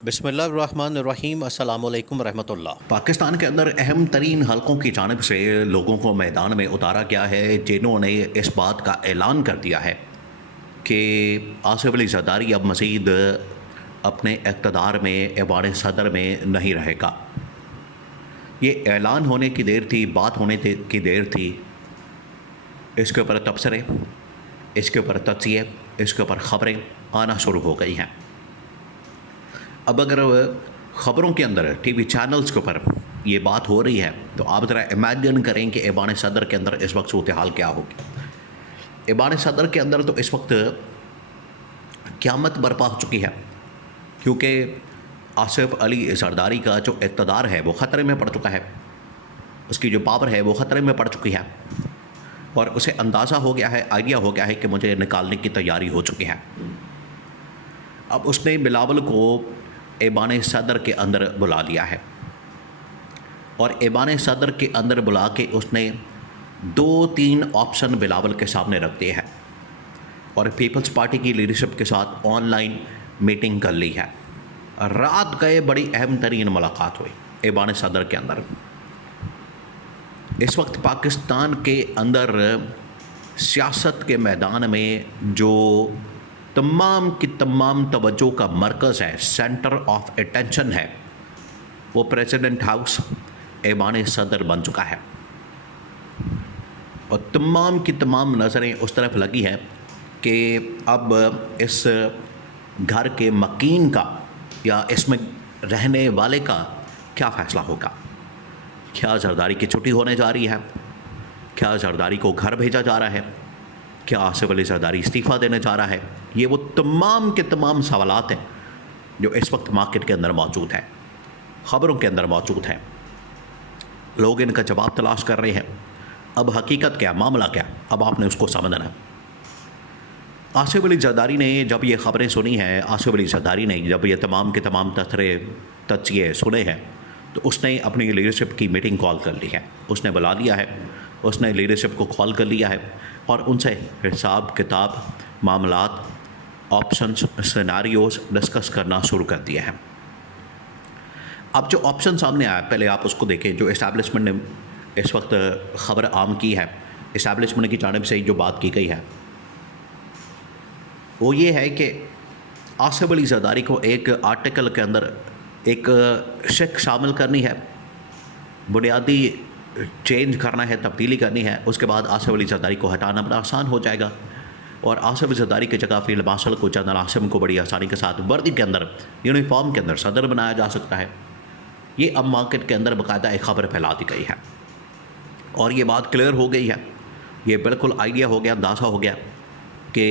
بسم اللہ الرحمن الرحیم۔ السلام علیکم ورحمۃ اللہ۔ پاکستان کے اندر اہم ترین حلقوں کی جانب سے لوگوں کو میدان میں اتارا گیا ہے، جنہوں نے اس بات کا اعلان کر دیا ہے کہ آصف علی زرداری اب مزید اپنے اقتدار میں ایوان صدر میں نہیں رہے گا۔ یہ اعلان ہونے کی دیر تھی، بات ہونے کی دیر تھی، اس کے اوپر تبصرے، اس کے اوپر تجزیے، اس کے اوپر خبریں آنا شروع ہو گئی ہیں۔ اب اگر خبروں کے اندر ٹی وی چینلز کے اوپر یہ بات ہو رہی ہے تو آپ ذرا امیجن کریں کہ ایوان صدر کے اندر اس وقت صورتحال کیا ہوگی۔ ایوان صدر کے اندر تو اس وقت قیامت برپا ہو چکی ہے، کیونکہ آصف علی زرداری کا جو اقتدار ہے وہ خطرے میں پڑ چکا ہے، اس کی جو پاور ہے وہ خطرے میں پڑ چکی ہے، اور اسے اندازہ ہو گیا ہے، آئیڈیا ہو گیا ہے کہ مجھے نکالنے کی تیاری ہو چکی ہے۔ اب اس نے بلاول کو ایوان صدر کے اندر بلا لیا ہے، اور ایوان صدر کے اندر بلا کے اس نے 2-3 آپشن بلاول کے سامنے رکھ دیے ہیں، اور پیپلز پارٹی کی لیڈرشپ کے ساتھ آن لائن میٹنگ کر لی ہے۔ رات گئے بڑی اہم ترین ملاقات ہوئی ایوان صدر کے اندر۔ اس وقت پاکستان کے اندر سیاست کے میدان میں جو تمام کی تمام توجہ کا مرکز ہے، سینٹر آف اٹینشن ہے، وہ پریزیڈنٹ ہاؤس ایوان صدر بن چکا ہے، اور تمام کی تمام نظریں اس طرف لگی ہیں کہ اب اس گھر کے مکین کا یا اس میں رہنے والے کا کیا فیصلہ ہوگا۔ کیا زرداری کی چھٹی ہونے جا رہی ہے؟ کیا زرداری کو گھر بھیجا جا رہا ہے؟ کیا آصف علی زرداری استعفیٰ دینے جا رہا ہے؟ یہ وہ تمام کے تمام سوالات ہیں جو اس وقت مارکیٹ کے اندر موجود ہیں، خبروں کے اندر موجود ہیں، لوگ ان کا جواب تلاش کر رہے ہیں۔ اب حقیقت کیا، معاملہ کیا، اب آپ نے اس کو سمجھنا ہے۔ آصف علی زرداری نے جب یہ خبریں سنی ہیں، آصف علی زرداری نے جب یہ تمام کے تمام تجزیے سنے ہیں، تو اس نے اپنی لیڈرشپ کی میٹنگ کال کر لی ہے، اس نے بلا لیا ہے، اس نے لیڈرشپ کو کال کر لیا ہے، اور ان سے حساب کتاب، معاملات، آپشنز، سیناریوز ڈسکس کرنا شروع کر دیا ہے۔ اب جو آپشن سامنے آیا، پہلے آپ اس کو دیکھیں۔ جو اسٹیبلشمنٹ نے اس وقت خبر عام کی ہے، اسٹیبلشمنٹ کی جانب سے جو بات کی گئی ہے وہ یہ ہے کہ آصف علی زرداری کو ایک آرٹیکل کے اندر ایک شک شامل کرنی ہے، بنیادی چینج کرنا ہے، تبدیلی کرنی ہے، اس کے بعد آصف علی زرداری کو ہٹانا بڑا آسان ہو جائے گا، اور آصف علی زرداری کی جگہ فیلڈ مارشل کو، جنرل عاصم کو بڑی آسانی کے ساتھ وردی کے اندر، یونیفارم کے اندر صدر بنایا جا سکتا ہے۔ یہ اب مارکیٹ کے اندر باقاعدہ ایک خبر پھیلا دی گئی ہے، اور یہ بات کلیئر ہو گئی ہے، یہ بالکل آئیڈیا ہو گیا، اندازہ ہو گیا کہ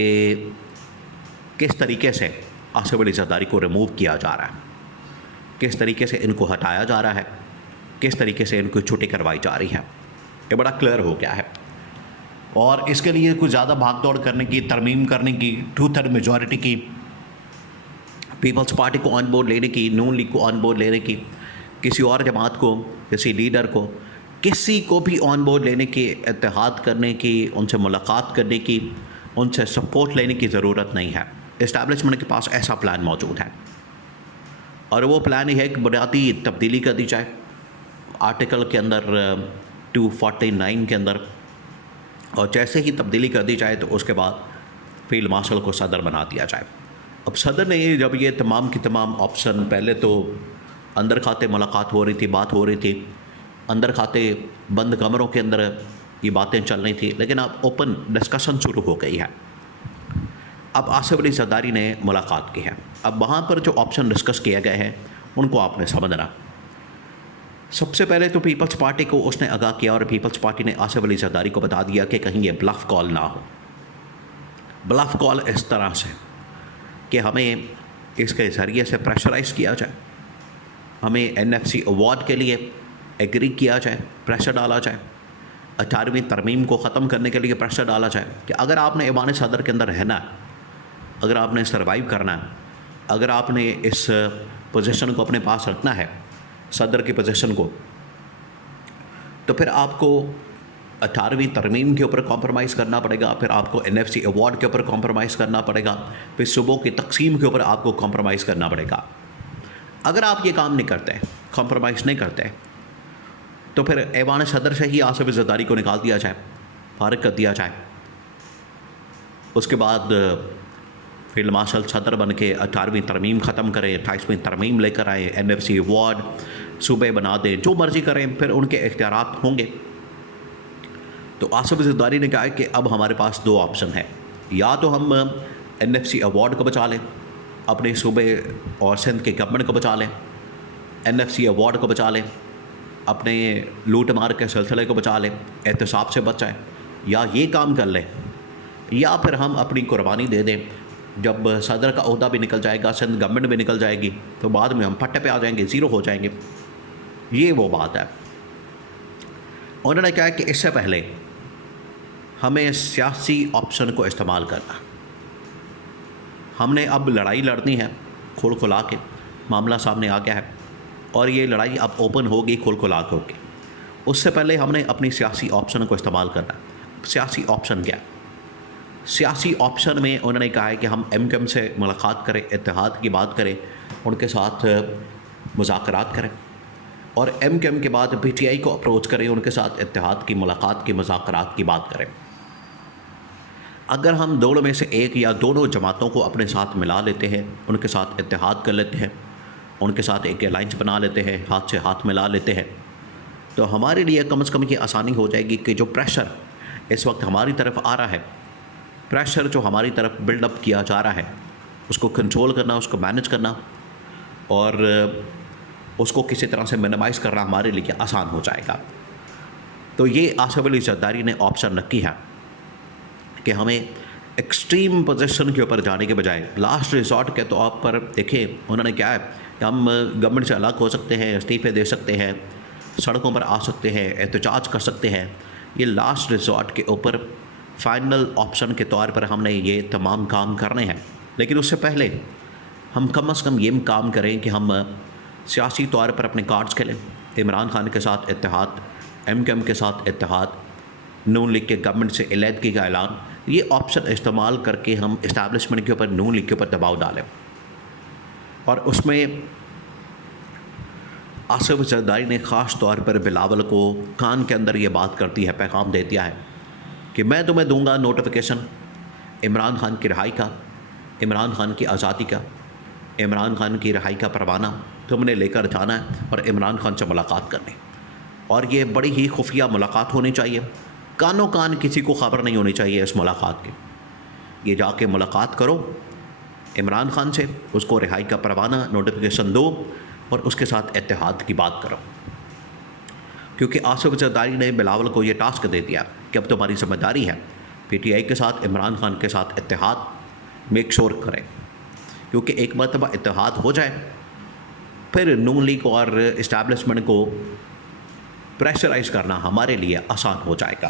کس طریقے سے آصف علی زرداری کو ریموو کیا جا رہا ہے، کس طریقے سے ان کو ہٹایا جا رہا ہے، کس طریقے سے ان کو چھٹی کروائی جا رہی ہے۔ یہ بڑا کلیئر ہو گیا ہے، اور اس کے لیے کچھ زیادہ بھاگ دوڑ کرنے کی، ترمیم کرنے کی، 2/3 میجورٹی کی، پیپلز پارٹی کو آن بورڈ لینے کی، نون لیگ کو آن بورڈ لینے کی، کسی اور جماعت کو، کسی لیڈر کو، کسی کو بھی آن بورڈ لینے کی، اتحاد کرنے کی، ان سے ملاقات کرنے کی، ان سے سپورٹ لینے کی ضرورت نہیں ہے۔ اسٹیبلشمنٹ کے پاس ایسا پلان موجود ہے، اور وہ پلان یہ ہے کہ بنیادی تبدیلی کر دی جائے آرٹیکل کے اندر 249 کے اندر، اور جیسے ہی تبدیلی کر دی جائے تو اس کے بعد فیلڈ مارشل کو صدر بنا دیا جائے۔ اب صدر نے جب یہ تمام کی تمام آپشن، پہلے تو اندر کھاتے ملاقات ہو رہی تھی، بات ہو رہی تھی، اندر کھاتے بند کمروں کے اندر یہ باتیں چل رہی تھیں، لیکن اب اوپن ڈسکشن شروع ہو گئی ہے۔ اب آصف علی زرداری نے ملاقات کی ہے، اب وہاں پر جو آپشن ڈسکس کیے گئے ہیں ان کو آپ نے سمجھنا۔ سب سے پہلے تو پیپلز پارٹی کو اس نے آگاہ کیا، اور پیپلز پارٹی نے آصف علی زرداری کو بتا دیا کہ کہیں یہ بلف کال نہ ہو۔ بلف کال اس طرح سے کہ ہمیں اس کے ذریعے سے پریشرائز کیا جائے، ہمیں NFC ایوارڈ کے لیے ایگری کیا جائے، پریشر ڈالا جائے، 18ویں ترمیم کو ختم کرنے کے لیے پریشر ڈالا جائے کہ اگر آپ نے ایوان صدر کے اندر رہنا ہے، اگر آپ نے سروائیو کرنا ہے، اگر آپ نے اس پوزیشن کو اپنے پاس رکھنا ہے، صدر کی پوزیشن کو، تو پھر آپ کو 18ویں ترمیم کے اوپر کمپرومائز کرنا پڑے گا، پھر آپ کو NFC ایوارڈ کے اوپر کمپرومائز کرنا پڑے گا، پھر صوبوں کی تقسیم کے اوپر آپ کو کمپرومائز کرنا پڑے گا، اگر آپ یہ کام نہیں کرتے, کمپرومائز نہیں کرتے, تو پھر ایوان صدر سے ہی آصف زرداری کو نکال دیا جائے, فارغ کر دیا جائے. اس کے بعد فیلڈ مارشل صدر بن کے 18ویں ترمیم ختم کریں, 28ویں ترمیم لے کر آئیں, NFC ایوارڈ صوبے بنا دیں, جو مرضی کریں, پھر ان کے اختیارات ہوں گے. تو آصف زرداری نے کہا ہے کہ اب ہمارے پاس 2 آپشن ہیں, یا تو ہم NFC ایوارڈ کو بچا لیں, اپنے صوبے اور سندھ کے گورنمنٹ کو بچا لیں, NFC ایوارڈ کو بچا لیں, اپنے لوٹ مار کے سلسلے کو بچا لیں, احتساب سے بچائیں, یا یہ کام کر لیں, یا پھر ہم اپنی قربانی دے دیں. جب صدر کا عہدہ بھی نکل جائے گا, سندھ گورنمنٹ بھی نکل جائے گی, تو بعد میں ہم پٹے پہ آ جائیں گے, زیرو ہو جائیں گے. یہ وہ بات ہے. انہوں نے کہا کہ اس سے پہلے ہمیں سیاسی آپشن کو استعمال کرنا. ہم نے اب لڑائی لڑنی ہے, کھل کھلا کے معاملہ سامنے آ گیا ہے, اور یہ لڑائی اب اوپن ہوگی, کھل کھلا کے ہوگی. اس سے پہلے ہم نے اپنی سیاسی آپشن کو استعمال کرنا. سیاسی آپشن کیا ہے؟ سیاسی آپشن میں انہوں نے کہا ہے کہ ہم MKM سے ملاقات کریں, اتحاد کی بات کریں, ان کے ساتھ مذاکرات کریں, اور MKM کے بعد PTI کو اپروچ کریں, ان کے ساتھ اتحاد کی ملاقات کی, مذاکرات کی بات کریں. اگر ہم دونوں میں سے ایک یا دونوں جماعتوں کو اپنے ساتھ ملا لیتے ہیں, ان کے ساتھ اتحاد کر لیتے ہیں, ان کے ساتھ ایک الائنس بنا لیتے ہیں, ہاتھ سے ہاتھ ملا لیتے ہیں, تو ہمارے لیے کم از کم یہ آسانی ہو جائے گی کہ جو پریشر اس وقت ہماری طرف آ رہا ہے, پریشر جو ہماری طرف بلڈ اپ کیا جا رہا ہے, اس کو کنٹرول کرنا, اس کو مینج کرنا, اور اس کو کسی طرح سے منیمائز کرنا ہمارے لیے آسان ہو جائے گا. تو یہ آصف علی زرداری نے آپشن رکھی ہے کہ ہمیں ایکسٹریم پوزیشن کے اوپر جانے کے بجائے لاسٹ ریزورٹ کے طور پر دیکھیں. انہوں نے کیا ہے کہ ہم گورنمنٹ سے الگ ہو سکتے ہیں, استعفے دے سکتے ہیں, سڑکوں پر آ سکتے ہیں, احتجاج کر سکتے ہیں. یہ لاسٹ ریزورٹ کے اوپر فائنل آپشن کے طور پر ہم نے یہ تمام کام کرنے ہیں. لیکن اس سے پہلے ہم کم از کم یہ کام کریں کہ ہم سیاسی طور پر اپنے کارڈز کھیلیں. عمران خان کے ساتھ اتحاد, MKM کے ساتھ اتحاد, نون لیگ کے گورنمنٹ سے علیحدگی کا اعلان, یہ آپشن استعمال کر کے ہم اسٹیبلشمنٹ کے اوپر, نون لیگ کے اوپر دباؤ ڈالیں. اور اس میں آصف زرداری نے خاص طور پر بلاول کو کان کے اندر یہ بات کرتی ہے, پیغام دے دیا ہے کہ میں تمہیں دوں گا نوٹیفیکیشن عمران خان کی رہائی کا, عمران خان کی آزادی کا, عمران خان کی رہائی کا پروانہ تم نے لے کر جانا ہے اور عمران خان سے ملاقات کرنی. اور یہ بڑی ہی خفیہ ملاقات ہونی چاہیے, کانوں کان کسی کو خبر نہیں ہونی چاہیے اس ملاقات کی. یہ جا کے ملاقات کرو عمران خان سے, اس کو رہائی کا پروانہ نوٹیفیکیشن دو, اور اس کے ساتھ اتحاد کی بات کرو. کیونکہ آصف زرداری نے بلاول کو یہ ٹاسک دے دیا کہ اب تمہاری ذمہ داری ہے PTI کے ساتھ, عمران خان کے ساتھ اتحاد میک شور کریں. کیونکہ ایک مرتبہ اتحاد ہو جائے, پھر نون لیگ اور اسٹیبلشمنٹ کو پریشرائز کرنا ہمارے لیے آسان ہو جائے گا.